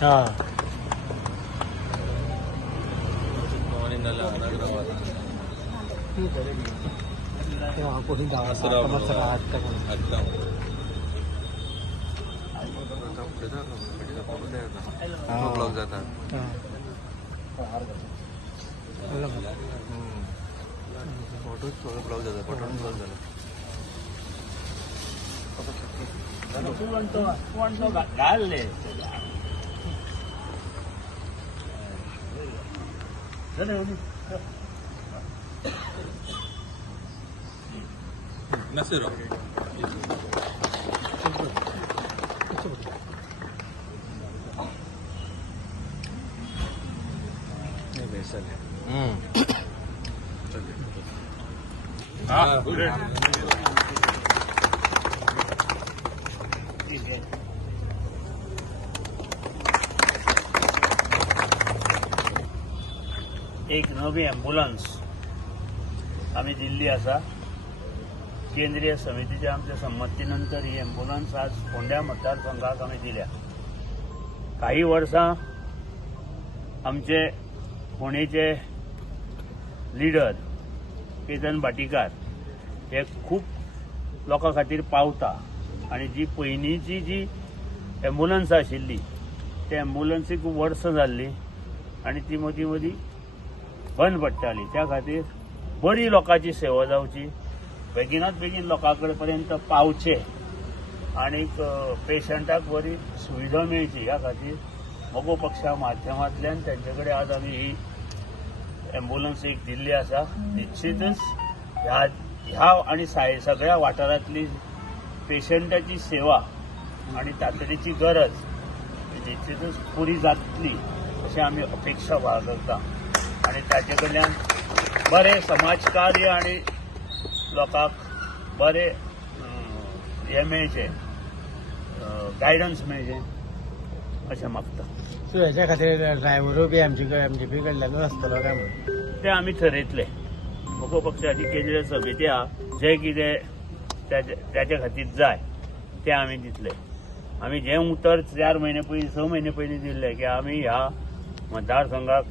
Block जातात फोटोच थोडं block जातात फोटो ब्लॉक झाला नसेल एक नवी ॲम्ब्युलन्स आम्ही दिल्ली असा केंद्रीय समितीच्या आमच्या संमतीनंतर ही ॲम्ब्युलन्स आज फोंड्या मतदारसंघात आम्ही दिल्या. काही वर्सां आमचे फोंडेचे लिडर केतन भाटीकार हे खूप लोकां खातीर पावता आनी जी पयलींची जी ॲम्ब्युलन्स आशिल्ली त्या ॲम्ब्युलन्सीक वर्सां जाल्ली आनी ती मदीं मदीं बंद पडटाली. त्या खातीर बरी लोकांची सेवा जावची, बेगिनात बेगीन लोकां पर्यंत पावचे आनीक पेशंटाक बरी सुविधा मेळची ह्या खातीर मोगो पक्षा माध्यमांतल्यान तेंचे कडेन आज आमी ही ॲम्ब्युलन्स एक दिल्ली आसा. निश्चितच ह्या आनी सगळ्या वाठारांतली पेशंटाची सेवा आनी तातडीची गरज निश्चितच पुरी जातली अशी आमी अपेक्षा बाळगता आनी ताचे कडल्यान बरें समाजकार्य आनी लोकांक बरें हें मेळचें, गायडन्स मेळचें अशें मागता. सो हेच्या खातीर ड्रायव्हरूय बी एमजीपी कडल्यानूच आसतलो काय म्हणून तें आमी थरयतले. मोगो पक्षाची केंद्रीय समिती आहा, जें कितें त्याच्या खातीर जाय तें आमी दितले. आमी जें उतर 4 म्हयने पयलीं 6 म्हयने पयलीं दिल्लें की आमी ह्या मतदारसंघाक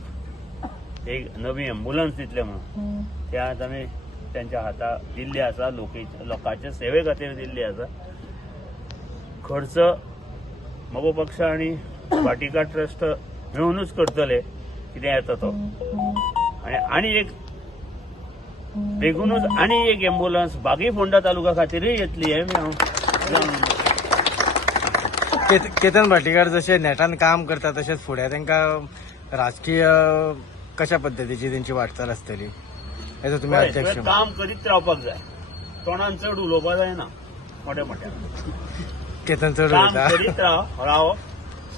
एक नवी ॲम्ब्युलन्स दितले म्हणून ते आज आमी त्यांच्या हातात दिल्ली आसा. लोकांच्या सेवे खातीर दिल्ली आसा. खर्च मोगो पक्ष आनी भाटीकार ट्रस्ट मेळूनच करतले कितें येता तो. आनी एक बेगूनच आनी एक ॲम्ब्युलन्स बागी फोंडा तालुका खातीरय येतली. हें केतन भाटीकार जशे नेटान काम करता तशेंच फुडें तांकां राजकीय कशा पद्दतीची तेंची वाटचाल आसतली हेजो तुमी अध्यक्ष काम करीत रावपाक जाय. तोंडान चड उलोवपाक जायना. मोठ्या मोठ्या केतन चड काम करीत राव.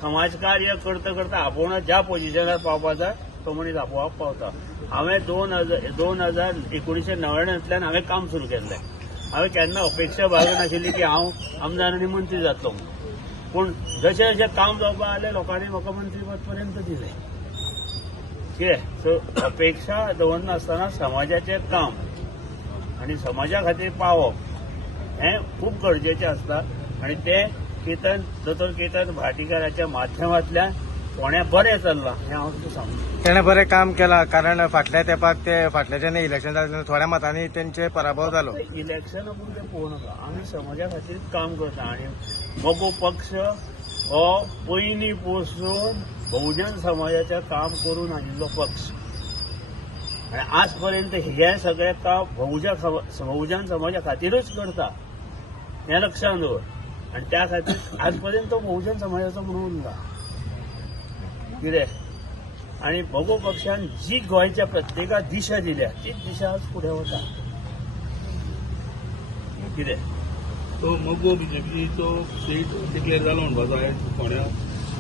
समाजकार्य करता करता आपूण ज्या पोझिशनार पावपाक जाय तो मनीस आपोआप पावता. हांवें 1999 हांवें काम सुरू केल्लें. हांवें केन्ना अपेक्षा बाळगनाशिल्ली की हांव आमदार आनी मंत्री जातलो म्हणून. पूण जशें जशें काम जावपाक लागलें लोकांनी म्हाका मंत्री पद पर्यंत दिलें. कितें सो अपेक्षा दवरनासतना समाजाचें काम आनी समाजा खातीर पावप हें खूब गरजेचें आसता आनी तें दोतोर केतन भाटीकाराच्या माध्यमांतल्यान फोंड्या बरें चल्लां हें हांव तुका सांगता. तेणें बरें काम केलां कारण फाटल्या तेंपाक फाटल्या जेन्ना इलेक्शन जालें तेन्ना थोड्या मतांनी तेंचे पराभव जालो. इलेक्शना पुरतें पळोवनाका. आमी समाजा खातीर काम करता आनी मोगो पक्ष हो पयलीं पासून बहुजन समाजाचें काम करून आयिल्लो पक्ष आनी आज पर्यंत हे सगळें काम बहुजन समाजा खातीरच करता हें लक्षांत दवर. आनी त्या खातीर आज पर्यंत तो बहुजन समाजाचो म्हणून उरला. कितें आनी मोगो पक्षान जी गोंयच्या प्रत्येकाक दिशा दिल्या तीच दिशा आज फुडें वता. कितें तो मोगो बीजेपीचो सीट डिक्लेअर जालो म्हणपाचो आयज फोंड्या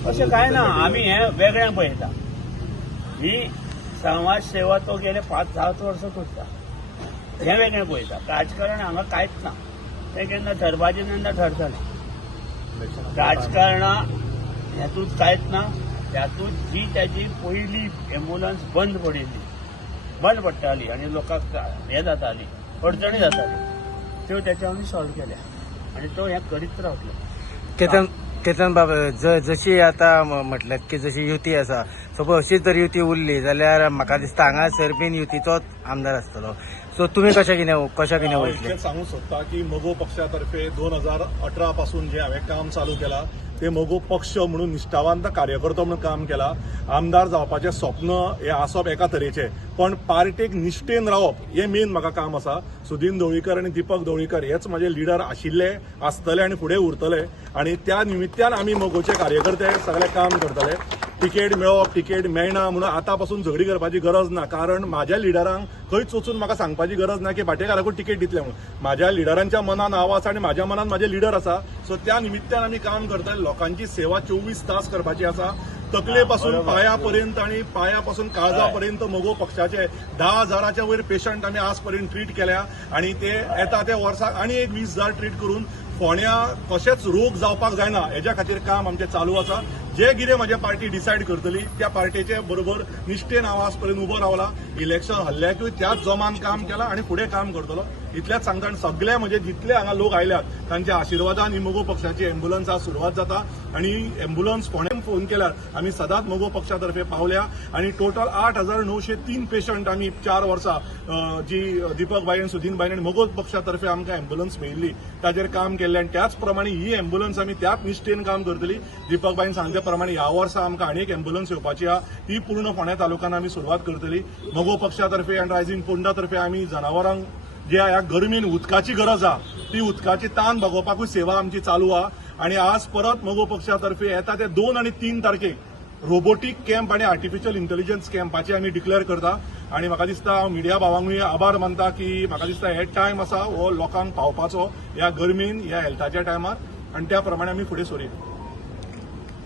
अशें कांय ना. आमी हें वेगळें पळयता. ही समाज सेवा तो गेले 5-7 वर्सां करता. हें वेगळें पळयता. राजकारण हांगा कांयच ना. तें केन्ना ठरपाचें तेन्ना ठरतलें. राजकारणा हेतूंत कांयच ना. त्यातून जी त्याची पहिली ॲम्ब्युलन्स बंद पडटाली आनी लोकांक हें जाताली, अडचणी जाताली, त्यो त्याच्या आमी सॉल्व केल्या आनी तो हें करीत रावतलो. केतन बाबा जशी आता म्हटल्यात की जशी युती आसा सपोज अशीच जर युती उरली जाल्यार म्हाका दिसता हांगासर बीन युतीचोच आमदार आसतलो. सो तुमी कशा कितें हांव वयतले? इतलें सांगूंक सोदता की मोगो पक्षातर्फे 2018 पासून जे हांवें काम चालू केलां ते मोगो पक्ष म्हणून निश्ठावंत कार्यकर्तो म्हणून काम केलां. आमदार जावपाचें स्वप्न हें आसप एका तरेचें, पण पार्टेक निश्ठेन रावप हें मेन म्हाका काम आसा. सुदीन ढवळीकर आनी दीपक ढवळीकर हेच म्हजे लिडर आशिल्ले, आसतले आनी फुडें उरतले. आनी त्या निमित्यान आमी मोगोचे कार्यकर्ते सगळे काम करतले. तिकेट मेळप तिकेट मेळना म्हणून आतां पासून झगडी करपाची गरज ना, कारण म्हाज्या लिडरांक खंयच वचून म्हाका सांगपाची गरज ना की भाटेकाराकूच तिकेट दितले म्हणून. म्हाज्या लिडरांच्या मनान हांव आसा आनी म्हाज्या मनान म्हाजे लिडर आसा. सो त्या निमित्तान आमी काम करतले. लोकांची सेवा 24 तास करपाची आसा. तकले पासून पायापर्यंत आणि पायापासून काळजापर्यंत मोगो पक्षाचे 10,000च्या वयर पेशंट आमी आज पर्यंत ट्रीट केल्या आणि ते येता ते वर्साक आनी एक 20,000 ट्रीट करून फोण्या कशेच रोग जावपाक जायना हेच्या खातीर काम आमचें चालू आसा. जे कितें म्हजी पार्टी डिसायड करतली त्या पार्टीचे बरोबर निश्ठेन हांव आज पर्यंत उबो रावला. इलेक्शन हल्ल्याकूय त्याच जोमान काम केलां आनी फुडें काम करतलो. इतलेंच सांगता आनी सगळे म्हणजे जितले हांगा लोक आयल्यात तांच्या आशिर्वादान ही मोगो पक्षाची एम्ब्युलन्स आज सुरवात जाता आणि एम्ब्युलन्स फोंड्यान फोन केल्यार आमी सदांच मोगो पक्षातर्फे पावल्या आणि टोटल 8,903 पेशंट आमी 4 वर्सां जी दीपक बाई आनी सुदीन बाई आनी मोगो पक्षातर्फे आमकां एम्ब्युलन्स मेळिल्ली ताचेर काम केल्लें आनी त्याच प्रमाणे ही एम्ब्युलन्स आमी त्याच निश्ठेन काम करतली. दीपक बाईन सांगले प्रमाणे ह्या वर्सा आमकां आनी एक एम्ब्युलन्स येवपाची आहा. ती पूर्ण फोंड्या तालुक्यान आमी सुरवात करतली. मोगो पक्षातर्फे आनी रायझींग फोंडा तर्फे आमी जनावरांक जे ह्या गरमेन उदकाची गरज आहा ती उदकाची ताण भागोवपाकूय सेवा आमची चालू आहा. आणि आज परत मोगो पक्षातर्फे येता ते 2 आणि 3 तारखेक रोबोटीक कॅम्प आणि आर्टिफिशियल इंटेलिजन्स कॅम्पाची आमी डिक्लेअर करता. आणि म्हाका दिसता हांव मिडिया भावांकूय आभार मानता की म्हाका दिसता हे टायम आसा हो लोकांक पावपाचो ह्या गरमेन ह्या हेल्थाच्या टायमार आणि त्या प्रमाणे आमी फुडें सरूया.